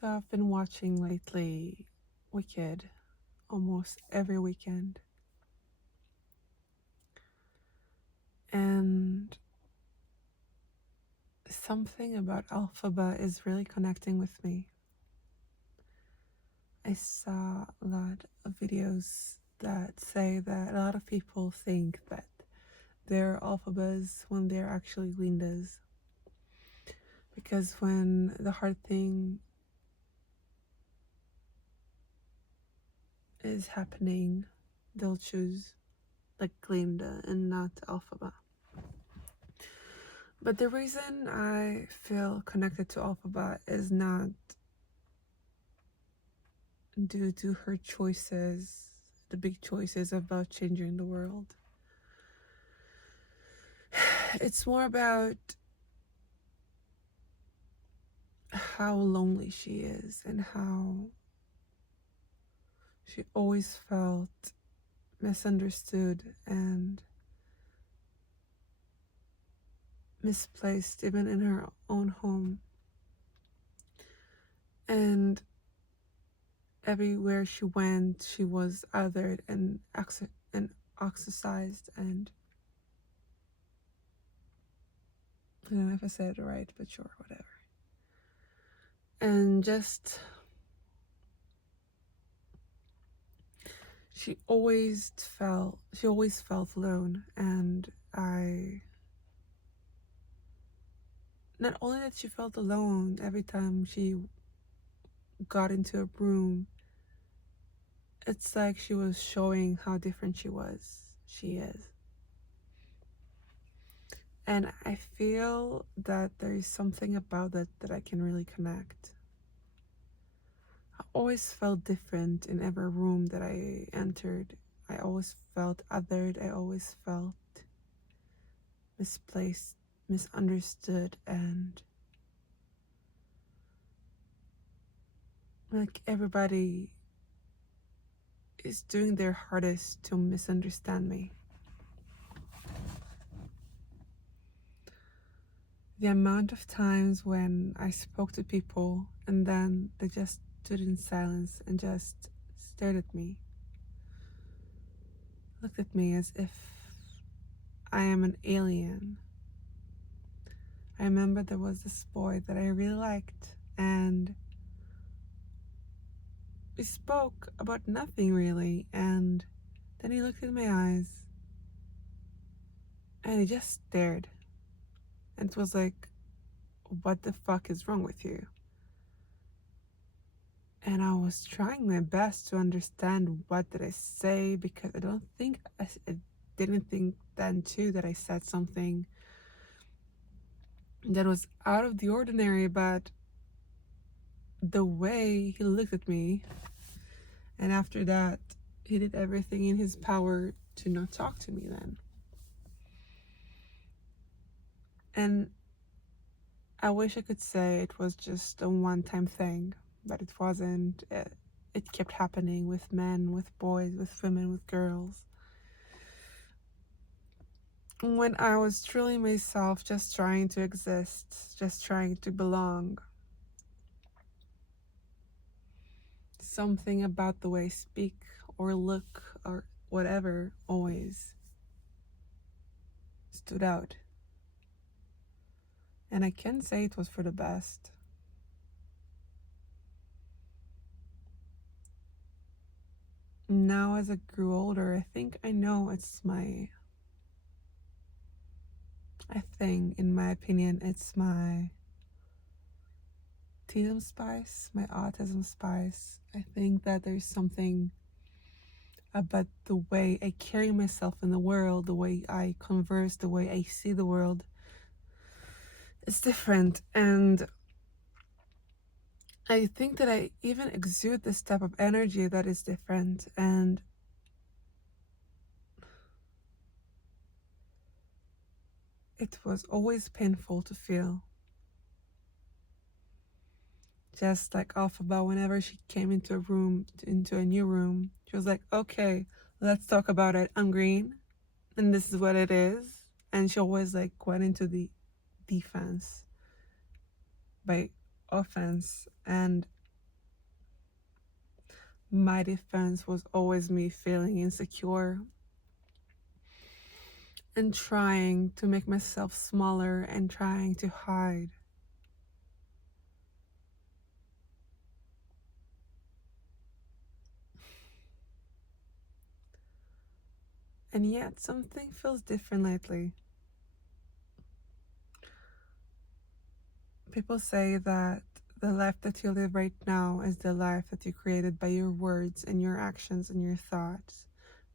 So I've been watching lately Wicked almost every weekend. And something about Alphaba is really connecting with me. I saw a lot of videos that say that a lot of people think that they're Alphabas when they're actually Lindas. Because when the hard thing is happening, they'll choose like Glinda and not Alphaba. But the reason I feel connected to Alphaba is not due to her choices, the big choices about changing the world. It's more about how lonely she is and how she always felt misunderstood and misplaced, even in her own home. And everywhere she went, she was othered and ostracized. And I don't know if I said it right, but sure, whatever. And just she always felt alone. And I not only that she felt alone every time she got into a room, it's like she was showing how different she is. And I feel that there is something about that I can really connect. I always felt different in every room that I entered. I always felt othered. I always felt misplaced, misunderstood, and like everybody is doing their hardest to misunderstand me. The amount of times when I spoke to people and then they just stood in silence and just stared at me, looked at me as if I am an alien. I remember there was this boy that I really liked, and we spoke about nothing really, and then he looked in my eyes and he just stared, and it was like, what the fuck is wrong with you? And I was trying my best to understand what did I say, because I didn't think then too that I said something that was out of the ordinary, but the way he looked at me, and after that he did everything in his power to not talk to me then. And I wish I could say it was just a one-time thing, but it wasn't. It kept happening with men, with boys, with women, with girls. When I was truly myself, just trying to exist, just trying to belong. Something about the way I speak or look or whatever always stood out. And I can say it was for the best. Now, as I grew older, I think I know in my opinion, it's my autism spice, my autism spice. I think that there's something about the way I carry myself in the world, the way I converse, the way I see the world. It's different, and I think that I even exude this type of energy that is different, and it was always painful to feel. Just like Alphaba, whenever she came into a new room, she was like, okay, let's talk about it. I'm green, and this is what it is. And she always like went into the defense by offense. And my defense was always me feeling insecure and trying to make myself smaller and trying to hide. And yet, something feels different lately. People say that the life that you live right now is the life that you created by your words and your actions and your thoughts.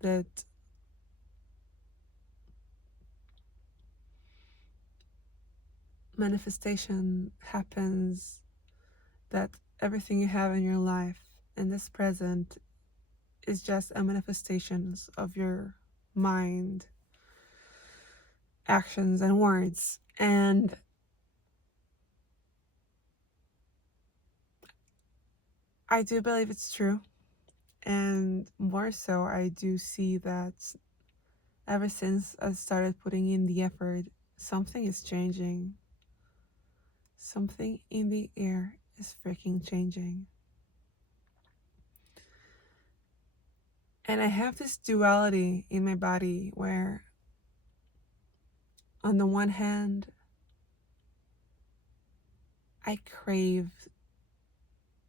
That manifestation happens, that everything you have in your life in this present is just a manifestations of your mind, actions, and words. And I do believe it's true. And more so, I do see that ever since I started putting in the effort, something is changing. Something in the air is freaking changing. And I have this duality in my body where, on the one hand, I crave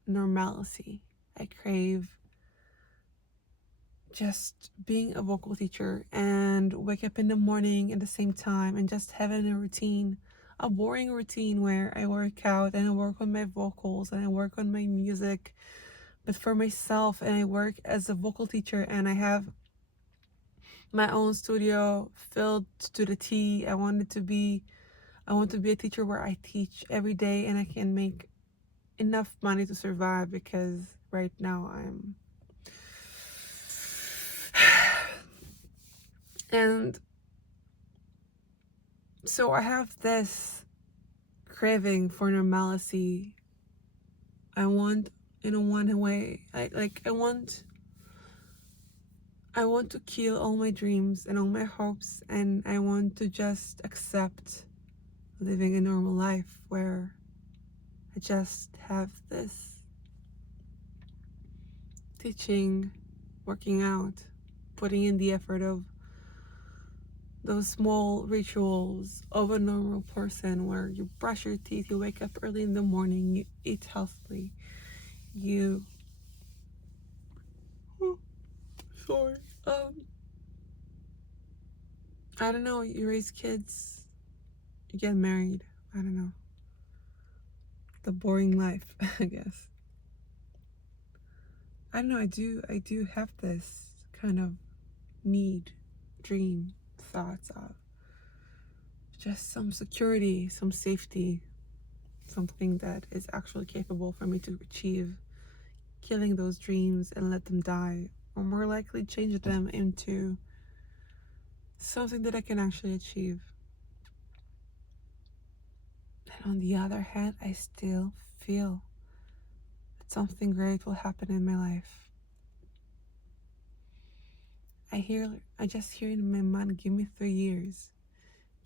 normalcy. I crave just being a vocal teacher and wake up in the morning at the same time and just having a routine, a boring routine where I work out and I work on my vocals and I work on my music, but for myself, and I work as a vocal teacher and I have my own studio filled to the T. I want to be a teacher where I teach every day and I can make enough money to survive, because right now I'm and so I have this craving for normalcy. I want, in a one way, I want to kill all my dreams and all my hopes, and I want to just accept living a normal life where I just have this teaching, working out, putting in the effort of those small rituals of a normal person where you brush your teeth, you wake up early in the morning, you eat healthily, you sorry. I don't know, you raise kids, you get married, I don't know. The boring life, I guess. I don't know, I do have this kind of need, dream, thoughts of just some security, some safety, something that is actually capable for me to achieve, killing those dreams and let them die, or more likely change them into something that I can actually achieve. And on the other hand, I still feel that something great will happen in my life. I just hear in my mind, give me 3 years.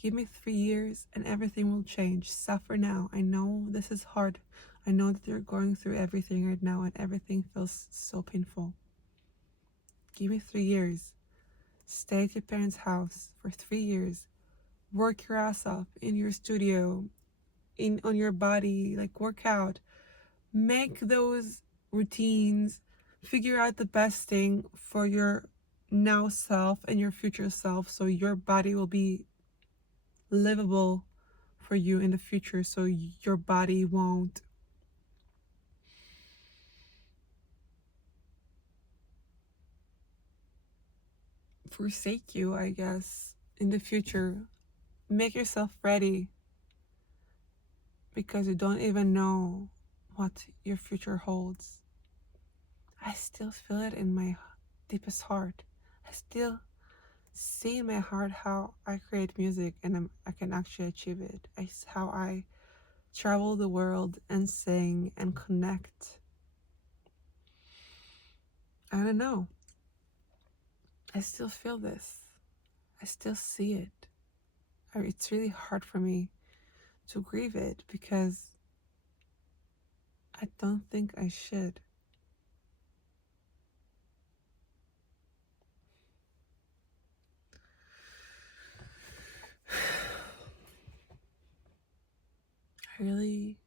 Give me 3 years and everything will change. Suffer now. I know this is hard. I know that you're going through everything right now and everything feels so painful. Give me 3 years. Stay at your parents' house for 3 years. Work your ass off in your studio, on your body, like work out. Make those routines. Figure out the best thing for your now self and your future self, so your body will be livable for you in the future, so your body won't forsake you, I guess, in the future. Make yourself ready, because you don't even know what your future holds. I still feel it in my deepest heart. I still see in my heart how I create music and I can actually achieve it. It's how I travel the world and sing and connect. I don't know. I still feel this. I still see it. It's really hard for me to grieve it, because I don't think I should. I really,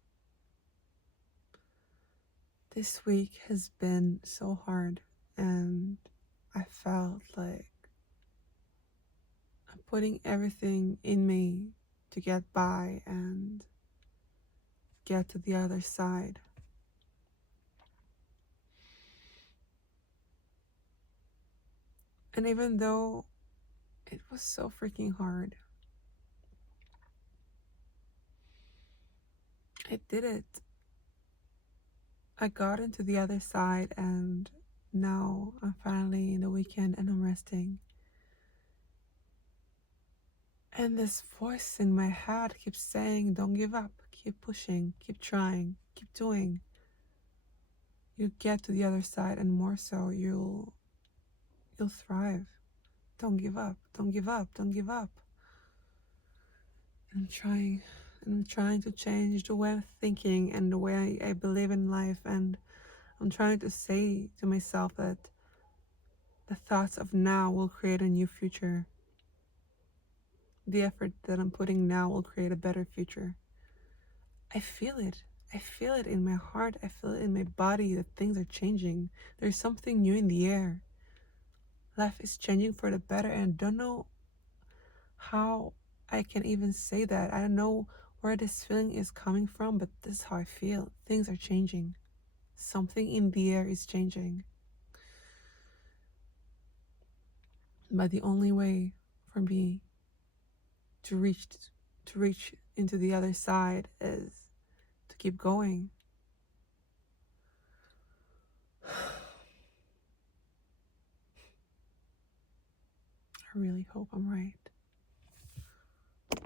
this week has been so hard, and I felt like I'm putting everything in me to get by and get to the other side. And even though it was so freaking hard, I did it. I got into the other side, and now I'm finally in the weekend and I'm resting. And this voice in my head keeps saying, don't give up, keep pushing, keep trying, keep doing. You get to the other side, and more so, you'll thrive. Don't give up, don't give up, don't give up. And I'm trying to change the way I'm thinking and the way I believe in life, and I'm trying to say to myself that the thoughts of now will create a new future. The effort that I'm putting now will create a better future. I feel it. I feel it in my heart. I feel it in my body that things are changing. There's something new in the air. Life is changing for the better, and I don't know how I can even say that. I don't know where this feeling is coming from, but this is how I feel. Things are changing. Something in the air is changing. But the only way for me to reach into the other side is to keep going. I really hope I'm right.